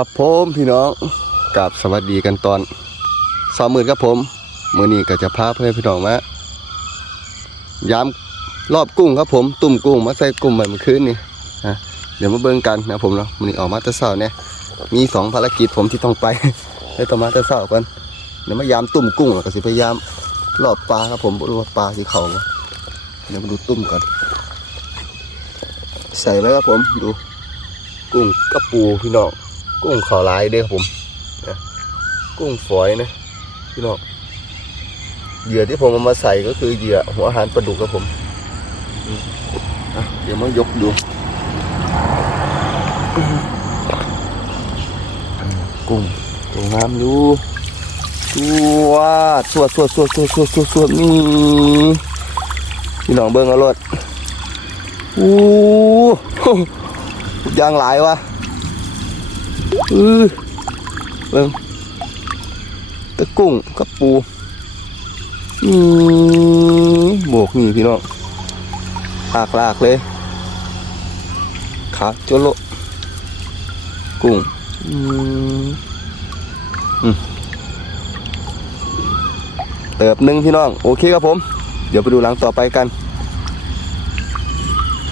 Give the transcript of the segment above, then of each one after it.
ครับผมพี่น้องกับสวัสดีกันตอนสองหมื่นครับผมมือนี้ก็จะพาเพื่อนพี่น้องมายามรอบกุ้งครับผม ตุ่มกุ้งมาใส่กุ้งใหม่เมื่อคืนนี่ฮะเดี๋ยวมาเบิ่งกันนะผมเนาะมือนี้ออกมาต่เช้าเนี่ยมีสองภารกิจผมที่ต้องไปเลยต้องมาต่เช้ากันเดี๋ยวมายามตุ่มกุ้งแล้วก็สิพยายามรอบปลาครับผมรู้ว่าปลาสิเขาเดี๋ยวมาดูตุ่มก่อนใส่ไว้ครับผมดู กุ้งกระปูพี่น้อง กุ้งขาวลายเด้อครับผมนะกุ้งฝอยนะพี่น้องเหยื่อที่ผมเอามาใส่ก็คือเหยื่อหัวอาหารปลาดุกครับผมเดี๋ยวมายกดู กุ้งตัวงามอยู่ตัวสวดสวดสวดสวดสวดสวดสวดนี่พี่น้องเบิ้งเอารถอู้ยางหลายวะ อือเบิ่งตะกุ้งกับปูอืมบวกนี่พี่น้องลากลากเลยขาโจโลกุ้งอืมอืมเติบหนึ่งพี่น้อง โอเคครับผม เดี๋ยวไปดูหลังต่อไปกัน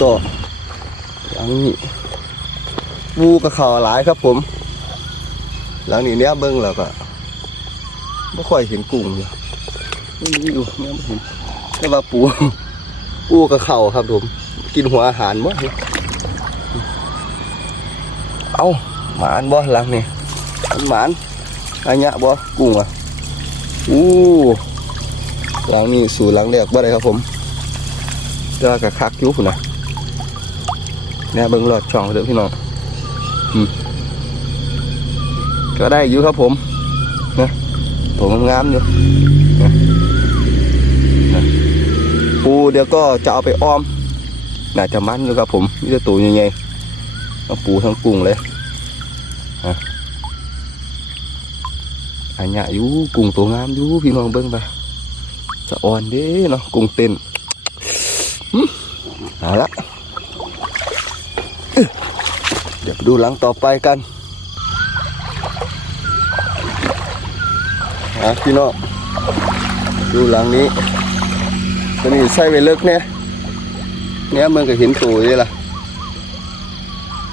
ต่อหลังนี้ปูกับเขาหลายครับผม หลังนี้เนี้ยเบิ้งแล้วก็ไม่ค่อยเห็นกุ้งอยู่นี่ดูเนี่ยไม่เห็นแต่ว่าปูปูกับเขาครับผม กินหัวอาหารบ่เอาหมานบ่หลังนี่มันหมานอันเนี้ยบ่กุ้งอะอู้หลังนี้สู่หลังแรกบ่ได้ครับผมเจอกับคักอยุบนะเนี่ยเบิ้งหลอดช่องเด้อพี่น้อง ก็ได้อยู่ครับผมนะผมงามๆอยู่นะนะปูเดี๋ยวก็จะเอาไปอ้อม น่าจะมันอยู่ครับผมนี่จะตัวยังไงเอาปูทั้งกุ้งเลยอันนี้อยู่กุ้งตัวงามอยู่พี่น้องเบิ้งไปจะอ่อนเด้เนาะกุ้งเต้นหึเอาละเอ้ยเดี๋ยวดูหลังต่อไปกัน อะพี่น้องดูหลังนี้ตัวนี้ใส่ไปเลิกเนี่ยเนี่ยมันก็เห็นตัวนี่ล่ะ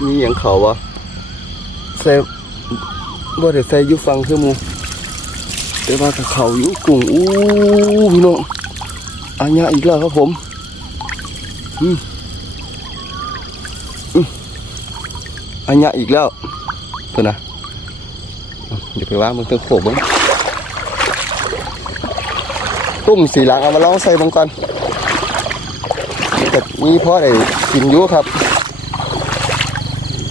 มีอย่างเขาวะใส่บ่ได้ใส่ยุฟังคือหมูแต่ว่ากับเขาอยู่กุ้งอู้พี่น้องอันยะอีกแล้วครับผมอืมอันยะอีกแล้วเพื่อนนะเดี๋ยวไปว่ามึงเติมโขกบ้ง ตุ้มสีหลังเอามาลองใส่บังก่อนแต่มีพ่อได้กินยู่ครับ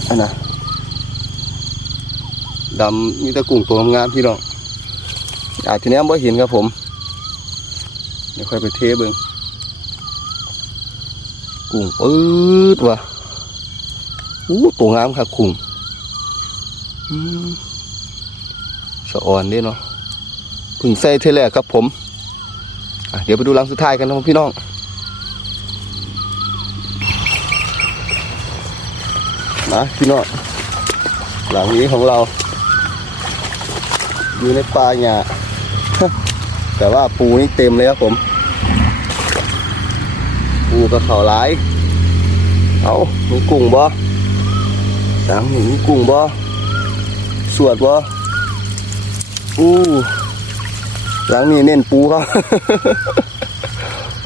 อันน่ะดำมีตะกุ้งตัวงามๆพี่น้องอาจจะเนี้ยบ่เห็นครับผม เดี๋ยวค่อยไปเทเบิงกุ้งปื๊ดว่ะอู้ตัวงามครับกุ้งอืมสะอ่อนด้เนาะเพึ่งใส่เทอแรกครับผม เดี๋ยวไปดูหลังสุดท้ายกันนะพี่น้องมาพี่น้องหลังนี้ของเรา อยู่ในป่าหญ้าแต่ว่าปูนี่เต็มเลยครับผม ปูกับเขาหลายเอามีกุ้งบ่สังมีกุ้งบ่สวดบ่อู้ หลังนี้เน้นปูครับ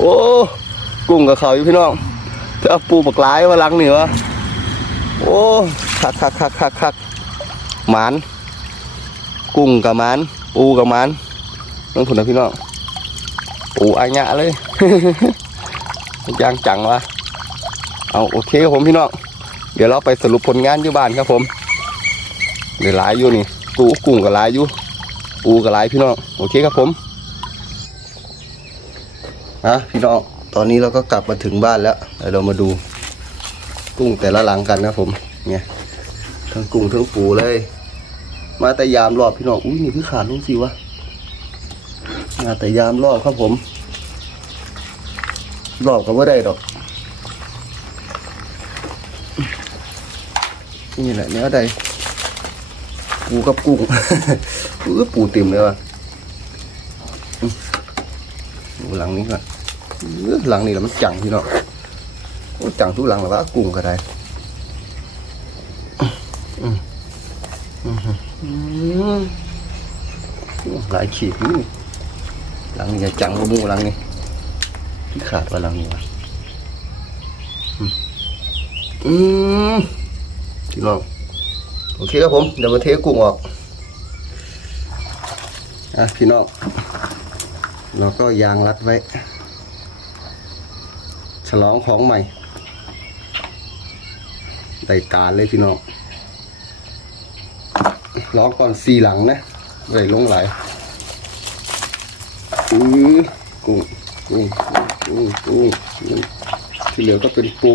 โอ้ กุ้งกับเขาอยู่พี่น้องจะเอาปูบักลายว่าหลังนี่วะ โอ้คักคักคักคักคักหมาน กุ้งกับหมาน ปูกับหมานน้องถุนนะพี่น้อง ปูอายะเลย ยางจังวะเอาโอเคครับผมพี่น้อง เดี๋ยวเราไปสรุปผลงานอยู่บ้านครับผมเดี๋ยวหลายอยู่นี่ กูกุ้งกับหลายอยู่ ปูกับหลายพี่น้องโอเคครับผมนะพี่น้องตอนนี้เราก็กลับมาถึงบ้านแล้วเดี๋ยวเรามาดูกุ้งแต่ละหลังกันนะผมเนี่ยทั้งกุ้งทั้งปูเลย มาแต่ยามรอบพี่น้องอุ้ยนี่คือขาดลงสิวะมาแต่ยามรอบครับผม รอบก็ไม่ได้ดอกนี่แหละเนื้อใดปูกับกุ้ง เออปูเต็มเลยว่ะอืมดูหลังนี้ก่อนเออหลังนี้แหล้วมันจังพี่น้องโอ้จังทุกหลังแล้ววะกุ้งก็ได้อืมอืมอืมอืมหลายขีดนี่หลังนี้จะจังกว่าหมูหลังนี้ที่ขาดว่าหลังนี้วะอืมอืมพี่น้องโอเคครับผมเดี๋ยวมาเทกุ้งออก อะพี่น้องเราก็ยางรัดไว้ ฉลองของใหม่ได้การเลยพี่น้องร้อก่อนสี่หลังนะได้ลงไหลอือกุ้งกุ้งกุ้งกุ้งที่เหลือก็เป็นปู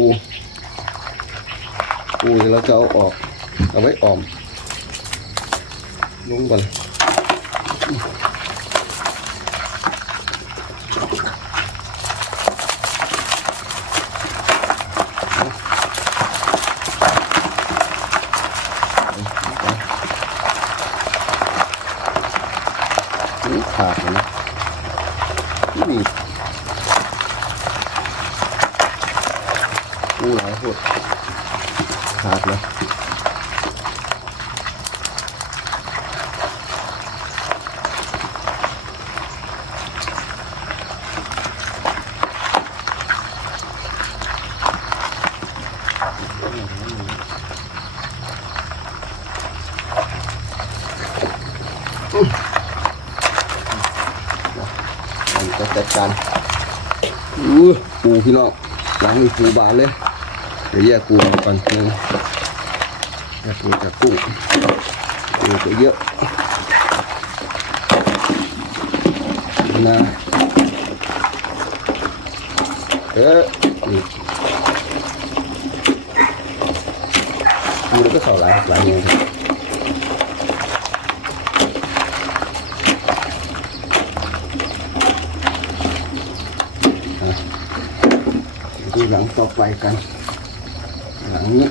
ปูเดี๋ยวเราจะเอาออก เอาไว้ออมลงก่อน นี่ขาดนะนี่ปูหลายโหดขาดเลย การอู้ปูพี่น้องหลังปูบานเลยเดี๋ยวแยกปูก่อนหนึงแยกปูจากกุ้งปูตัวเยอะนะเออปูก็เข่าหลายหลายเงี้ยดูหลัง ต่อไปกัน หลังนี้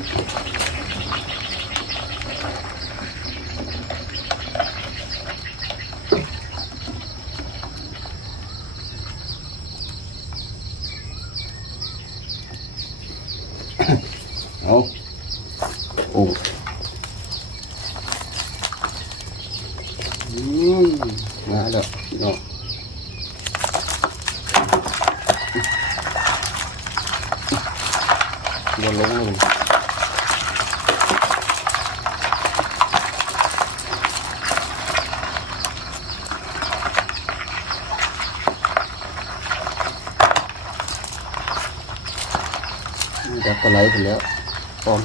เอาโอ้อืมมาแล้วพี่น้อง บนลงเลยจะปลาไหลไปแล้วปอม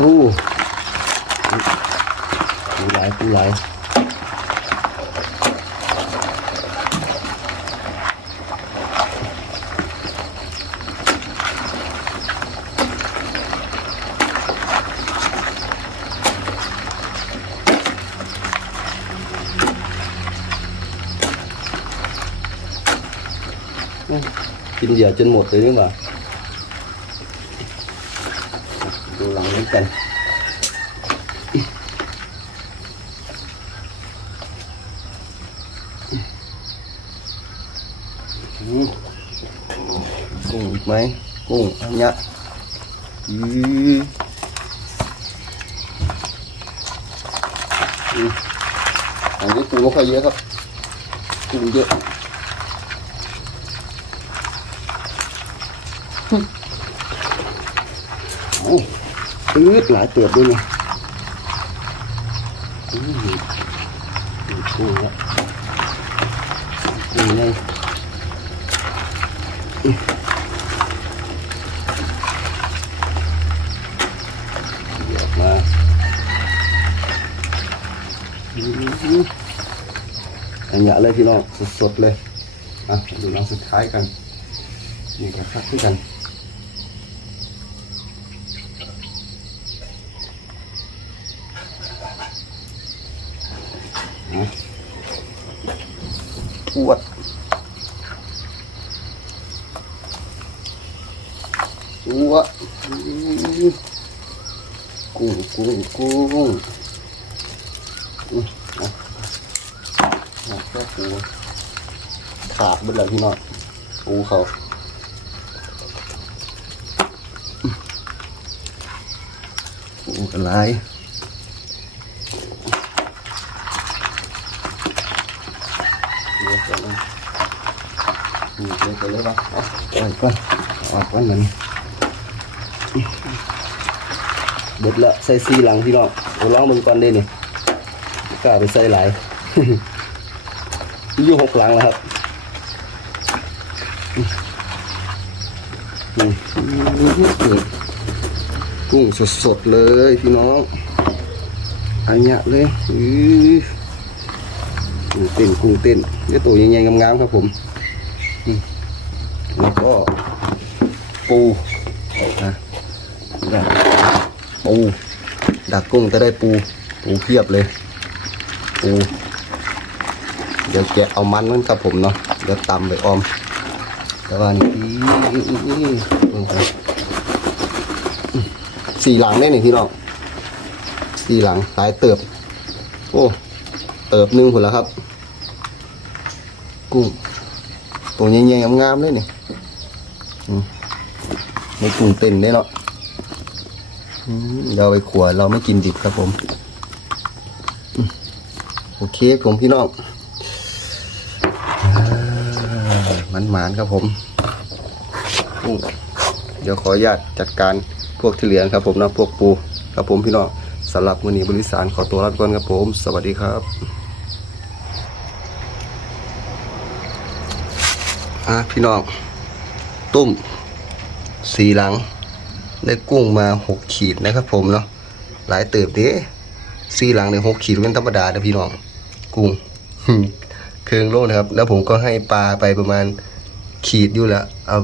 รูปูไหลปูไหล กินเหยื่อจนหมดเลยนี่หว่าดูหลังนี้กันอืมกุ้งอี กไหมกุ้งอันเนี้ยอืมอืมอันนี้กุ้งไม่ค่อยเยอะครับกุ้งเยอะโอ้อืดหลายเติบด้วยนะอืมกุ้งละกุ้งเดี๋ยวมาอันนี้เลยพี่น้องสดๆเลย อะดูน้องสุดท้ายกัน นี่ก็คักขึ้นกัน ทวดชัวดกุ้งกุ้งกุ้งอื้อเอาเอาแค่ปูขาดเบิดแล้วพี่น้องปูเขาอ้กันไร ดี๋ยวก่อนนะนี่เดี๋ยวก่อนเลยป่ะเอาไว้ก่อนออกก่อนมันเบิดละใส่ซีหลังพี่น้องเอาลองมึงก่อนได้นี่กล้าไปใส่หลายอยู่หกหลังแล้วครับนี่กุ้งสดๆเลยพี่น้องอันเนี้ยเลยอือ เต้นกุ้งเต้นเนี่ยตัวใหญ่ๆงามๆครับผมแล้วก็ปูนะปูดักกุ้งจะได้ปูปูเพียบเลยปูเดี๋ยวแกะเอามันนั่นครับผมเนาะเดี๋ยวตำไปออม แต่ว่านี่สี่หลังได้นี่พี่น้องสี่หลังหลายเติบ โอ้ เติบนึ่งผลแล้วครับ กุ้งตัวใหญ่ๆงามๆเลยนี่อืมในกุ้งเต้นได้เนาะอืมเราไปขวเราไม่กินดิบครับผมอืมโอเคผมพี่น้องมันหมานครับผม เดี๋ยวขออนุญาตจัดการพวกที่เหลือครับผมนะพวกปูครับผมพี่น้องสำหรับมือนี้บริสารขอตัวลาไปก่อนครับผม สวัสดีครับ อะพี่น้อง ตุ้มสีหลัง ได้กุ้งมาหกขีดนะครับผมเนาะหลายเติบเด้สีหลังในหกขีดเป็นธรรมดานะพี่น้อง กุ้งเครื่องโลนะครับ แล้วผมก็ให้ปลาไปประมาณขีดอยู่ละเอา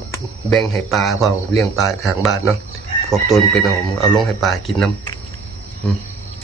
แบ่งให้ปลาเพราะเลี้ยงปลาข้างบ้านเนาะพวกตนเป็นผมเอาลงให้ปลากินน้ำอืม